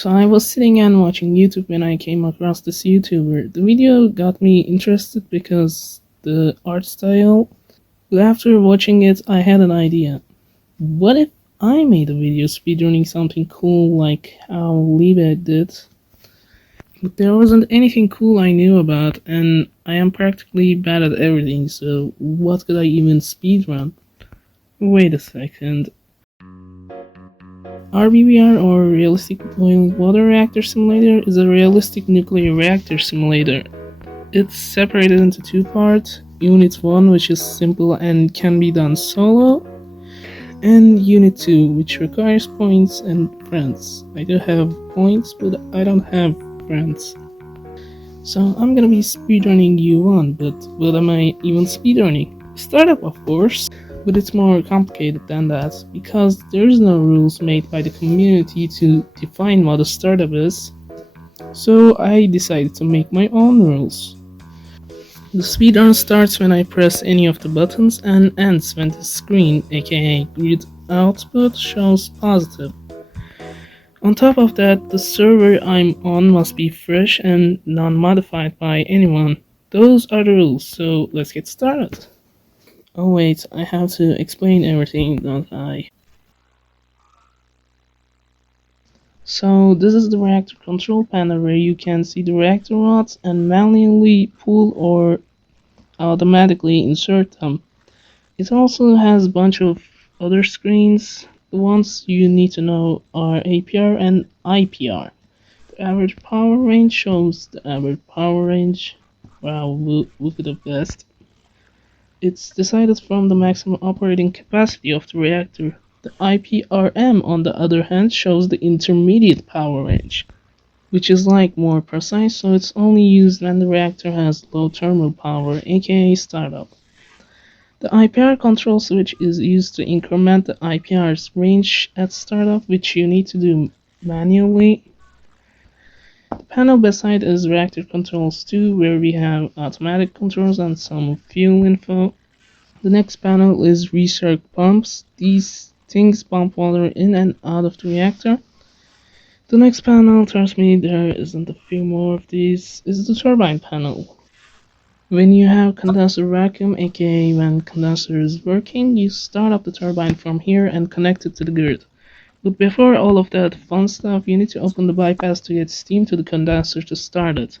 So I was sitting and watching YouTube when I came across this YouTuber. The video got me interested because the art style. But after watching it, I had an idea. What if I made a video speedrunning something cool like how Liebe did? But there wasn't anything cool I knew about, and I am practically bad at everything, so what could I even speedrun? Wait a second. RBBR, or Realistic Boiling Water Reactor Simulator, is a realistic nuclear reactor simulator. It's separated into two parts: Unit 1, which is simple and can be done solo, and Unit 2, which requires points and friends. I do have points, but I don't have friends. So I'm gonna be speedrunning U1, but what am I even speedrunning? Startup, of course. But it's more complicated than that, because there's no rules made by the community to define what a startup is. So I decided to make my own rules. The speedrun starts when I press any of the buttons and ends when the screen, aka grid output, shows positive. On top of that, the server I'm on must be fresh and non-modified by anyone. Those are the rules, so let's get started. Oh wait, I have to explain everything, don't I? So this is the reactor control panel where you can see the reactor rods and manually pull or automatically insert them. It also has a bunch of other screens. The ones you need to know are APR and IPR. The average power range shows the average power range. Wow, who could have guessed? It's decided from the maximum operating capacity of the reactor. The IPRM, on the other hand, shows the intermediate power range, which is like more precise, so it's only used when the reactor has low thermal power, aka startup. The IPR control switch is used to increment the IPR's range at startup, which you need to do manually. The panel beside is reactor controls 2, where we have automatic controls and some fuel info. The next panel is recirc pumps. These things pump water in and out of the reactor. The next panel, trust me, there isn't a few more of these, is the turbine panel. When you have condenser vacuum, aka when condenser is working, you start up the turbine from here and connect it to the grid. But before all of that fun stuff, you need to open the bypass to get steam to the condenser to start it.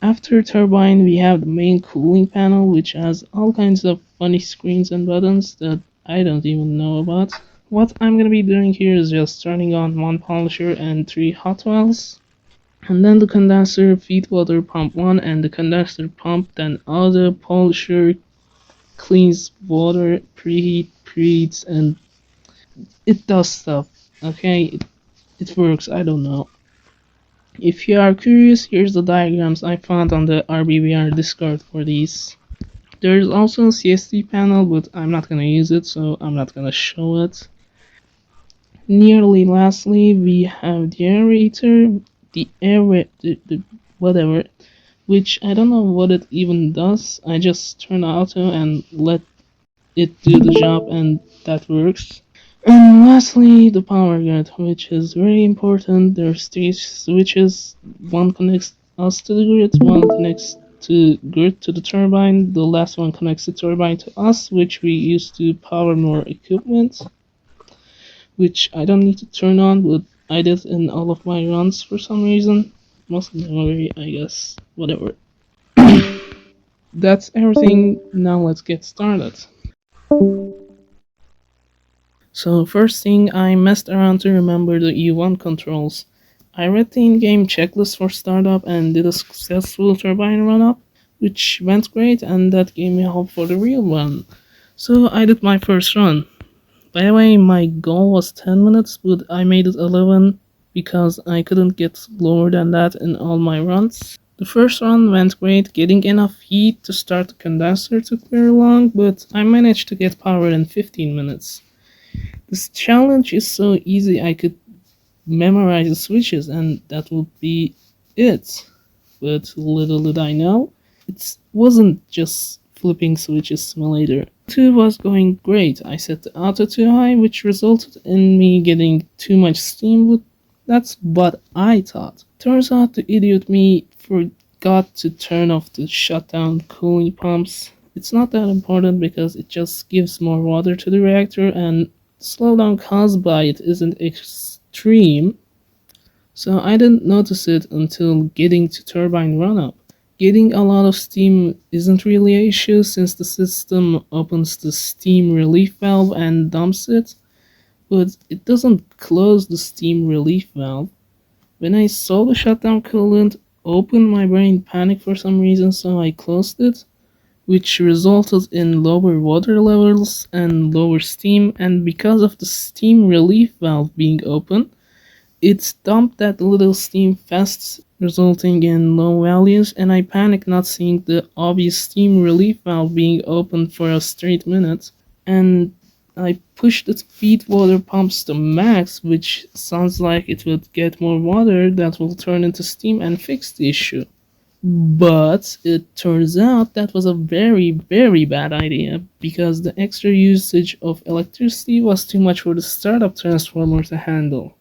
After turbine, we have the main cooling panel, which has all kinds of funny screens and buttons that I don't even know about. What I'm gonna be doing here is just turning on one polisher and 3 hot wells, and then the condenser feed water pump 1 and the condenser pump, then other polisher cleans water, preheats, and it does stuff. Okay, it works, I don't know. If you are curious, here's the diagrams I found on the RBBR Discord for these. There is also a CST panel, but I'm not gonna use it, so I'm not gonna show it. Nearly lastly, we have the aerator, the whatever, which I don't know what it even does. I just turn auto and let it do the job, and that works. And lastly, the power grid, which is very important. There's 3 switches. One connects us to the grid, one connects to grid to the turbine, the last one connects the turbine to us, which we use to power more equipment, which I don't need to turn on, but I did in all of my runs for some reason. Muscle memory, I guess. Whatever. That's everything. Now let's get started. So first thing, I messed around to remember the U1 controls. I read the in-game checklist for startup and did a successful turbine run-up, which went great, and that gave me hope for the real one. So I did my first run. By the way, my goal was 10 minutes, but I made it 11 because I couldn't get lower than that in all my runs. The first run went great. Getting enough heat to start the condenser took very long, but I managed to get power in 15 minutes. This challenge is so easy I could memorize the switches and that would be it. But little did I know, it wasn't just flipping switches simulator. 2 was going great. I set the auto too high, which resulted in me getting too much steam, but That's what I thought. Turns out the idiot me forgot to turn off the shutdown cooling pumps. It's not that important because it just gives more water to the reactor and the slowdown caused by it isn't extreme, so I didn't notice it until getting to turbine run up. Getting a lot of steam isn't really an issue since the system opens the steam relief valve and dumps it, but it doesn't close the steam relief valve. When I saw the shutdown coolant open, my brain panicked for some reason, so I closed it, which resulted in lower water levels and lower steam. And because of the steam relief valve being open, it dumped that little steam fast, resulting in low values. And I panicked not seeing the obvious steam relief valve being open for a straight minute. And I pushed the feed water pumps to max, which sounds like it would get more water that will turn into steam and fix the issue. But it turns out that was a very, very bad idea because the extra usage of electricity was too much for the startup transformer to handle.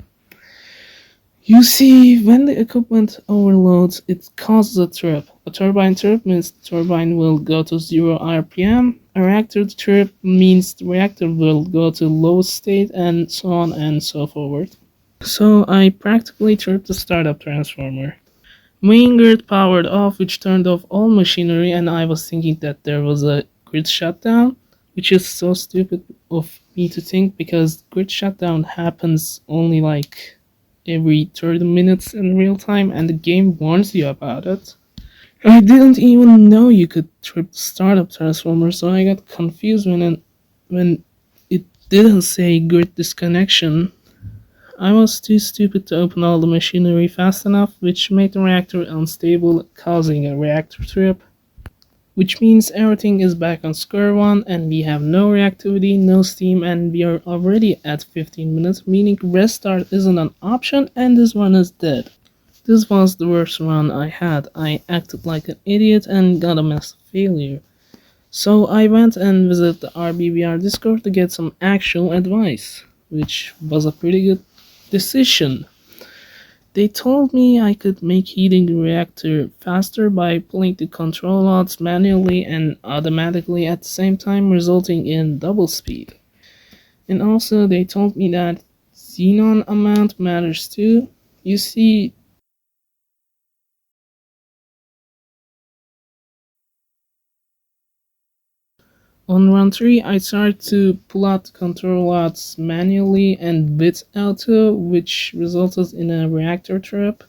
You see, when the equipment overloads, it causes a trip. A turbine trip means the turbine will go to 0 RPM. A reactor trip means the reactor will go to low state, and so on and so forth. So I practically tripped the startup transformer. Main grid powered off, which turned off all machinery, and I was thinking that there was a grid shutdown, which is so stupid of me to think because grid shutdown happens only like every 30 minutes in real time and the game warns you about it. I didn't even know you could trip the startup transformer, so I got confused when it didn't say grid disconnection. I was too stupid to open all the machinery fast enough, which made the reactor unstable, causing a reactor trip. Which means everything is back on square one and we have no reactivity, no steam, and we are already at 15 minutes, meaning restart isn't an option and this run is dead. This was the worst run I had. I acted like an idiot and got a massive failure. So I went and visited the RBBR Discord to get some actual advice, which was a pretty good decision. They told me I could make heating the reactor faster by pulling the control rods manually and automatically at the same time, resulting in double speed. And also, they told me that xenon amount matters too. You see, on run 3, I tried to pull out the control rods manually and with auto, which resulted in a reactor trip,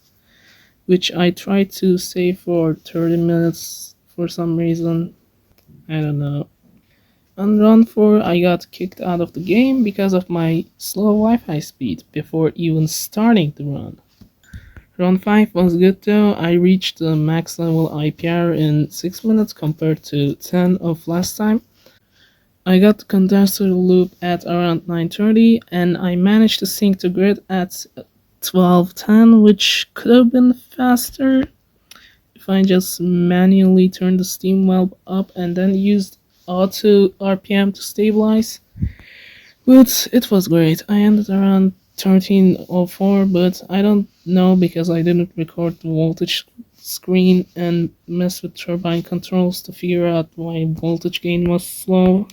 which I tried to save for 30 minutes for some reason. I don't know. On run 4, I got kicked out of the game because of my slow Wi-Fi speed before even starting the run. Run 5 was good though. I reached the max level IPR in 6 minutes compared to 10 of last time. I got the condenser loop at around 9:30 and I managed to sync the grid at 12:10, which could have been faster if I just manually turned the steam valve up and then used auto RPM to stabilize. But it was great. I ended around 13:04, but I don't know because I didn't record the voltage screen and mess with turbine controls to figure out why voltage gain was slow.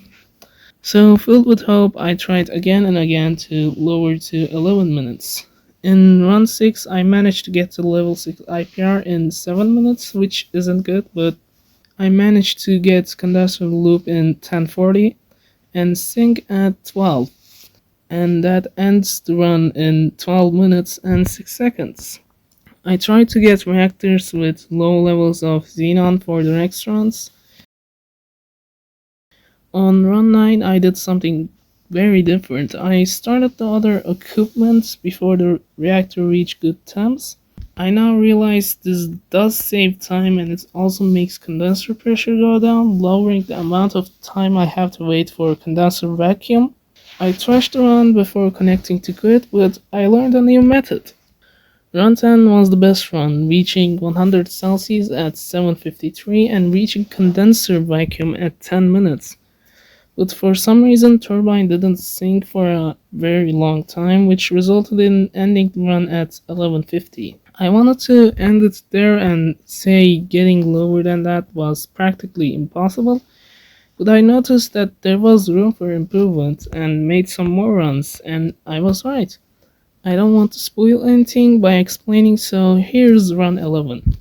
So, filled with hope, I tried again and again to lower to 11 minutes. In run 6, I managed to get to level 6 IPR in 7 minutes, which isn't good, but I managed to get condenser loop in 1040 and sync at 12, and that ends the run in 12 minutes and 6 seconds. I tried to get reactors with low levels of xenon for the next runs. On run 9, I did something very different. I started the other equipment before the reactor reached good temps. I now realize this does save time and it also makes condenser pressure go down, lowering the amount of time I have to wait for a condenser vacuum. I trashed the run before connecting to grid, but I learned a new method. Run 10 was the best run, reaching 100 Celsius at 7:53 and reaching condenser vacuum at 10 minutes. But for some reason, turbine didn't sink for a very long time, which resulted in ending the run at 1150. I wanted to end it there and say getting lower than that was practically impossible, but I noticed that there was room for improvement and made some more runs, and I was right. I don't want to spoil anything by explaining, so here's run 11.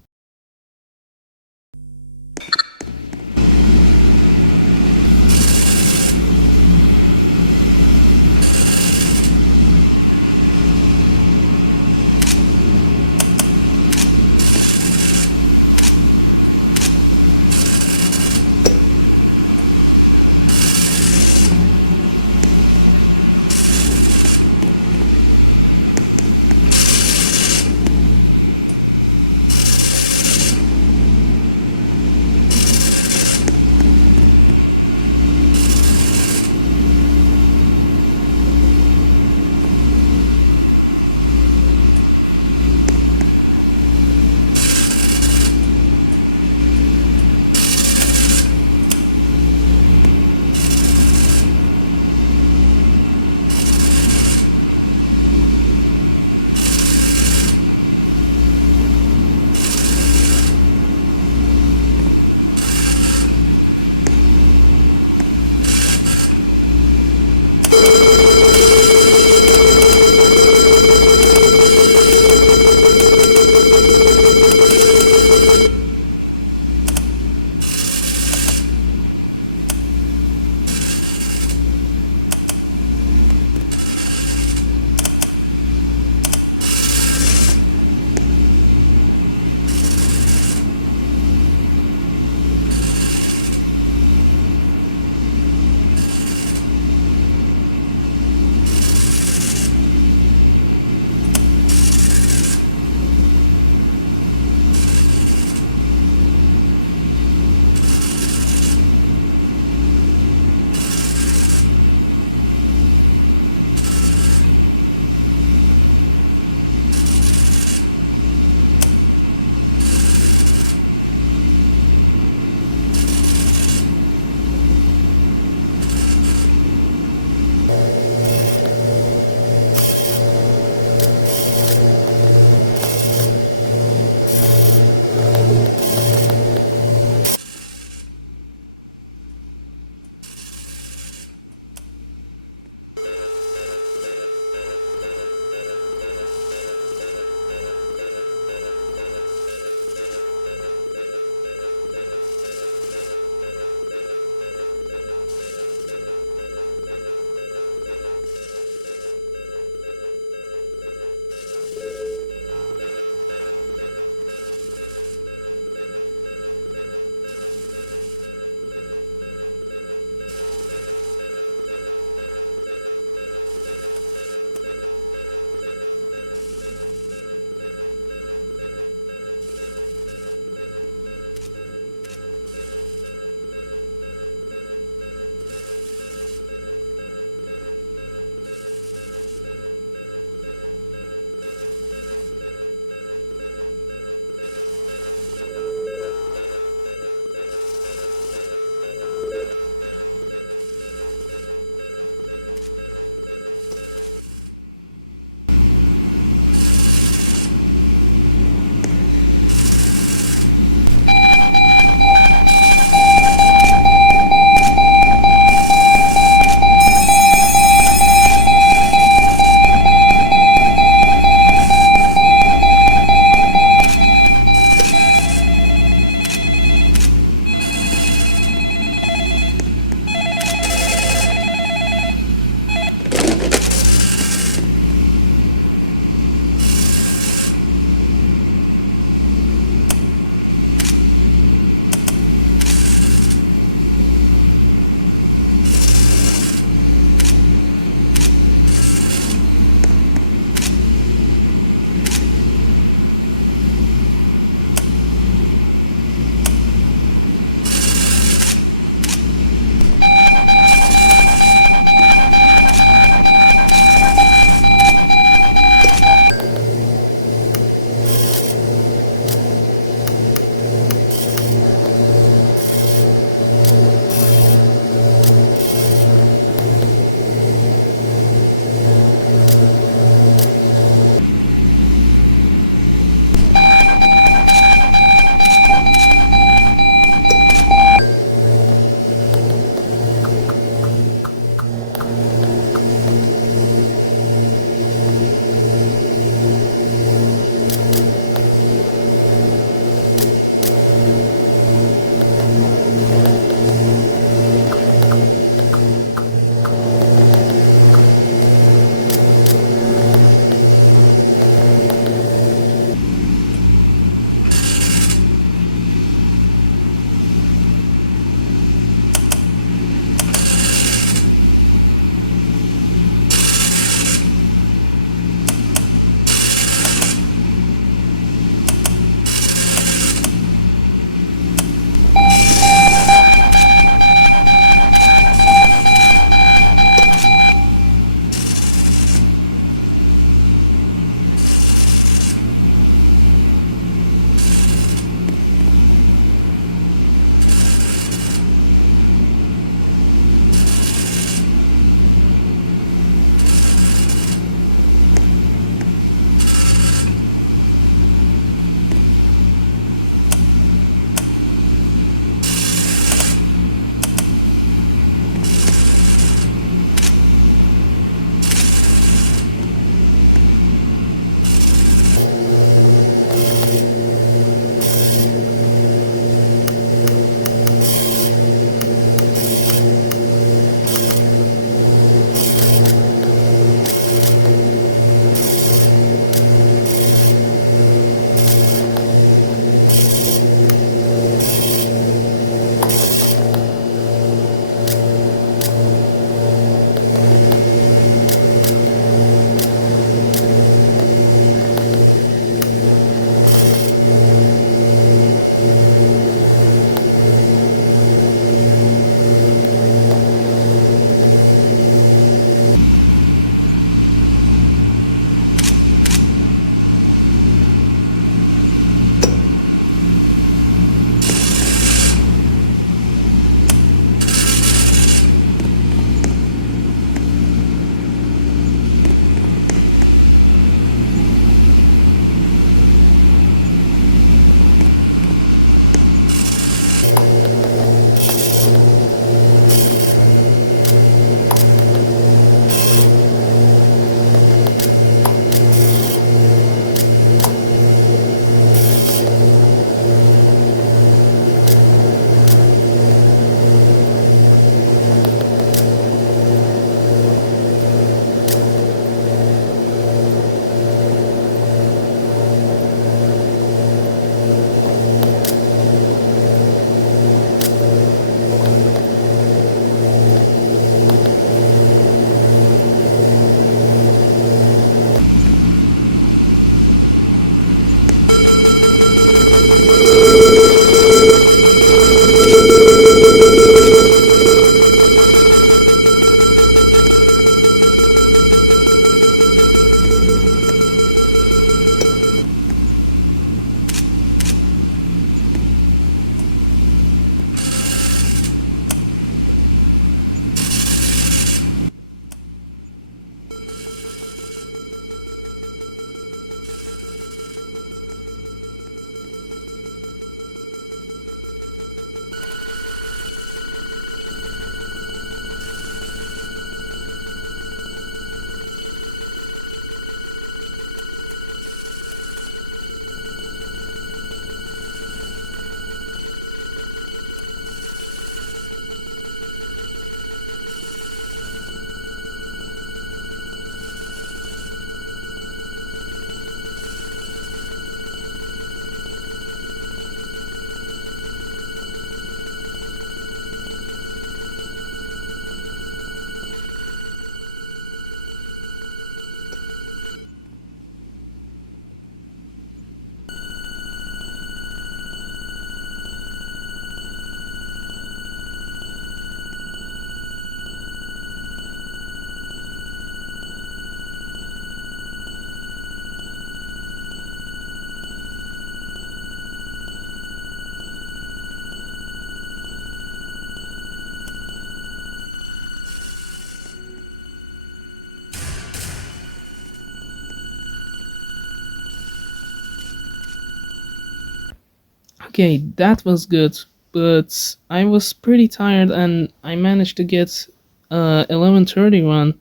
Okay, that was good, but I was pretty tired and I managed to get 11:30 run,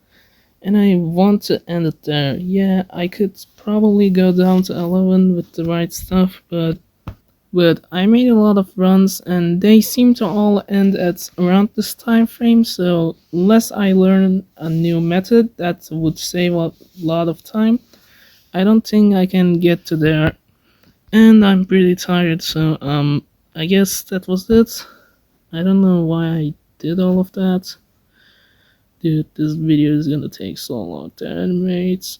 and I want to end it there. Yeah, I could probably go down to 11 with the right stuff, but I made a lot of runs and they seem to all end at around this time frame. So unless I learn a new method that would save a lot of time, I don't think I can get to there. And I'm pretty tired, so I guess that was it. I don't know why I did all of that. Dude, this video is gonna take so long to animate.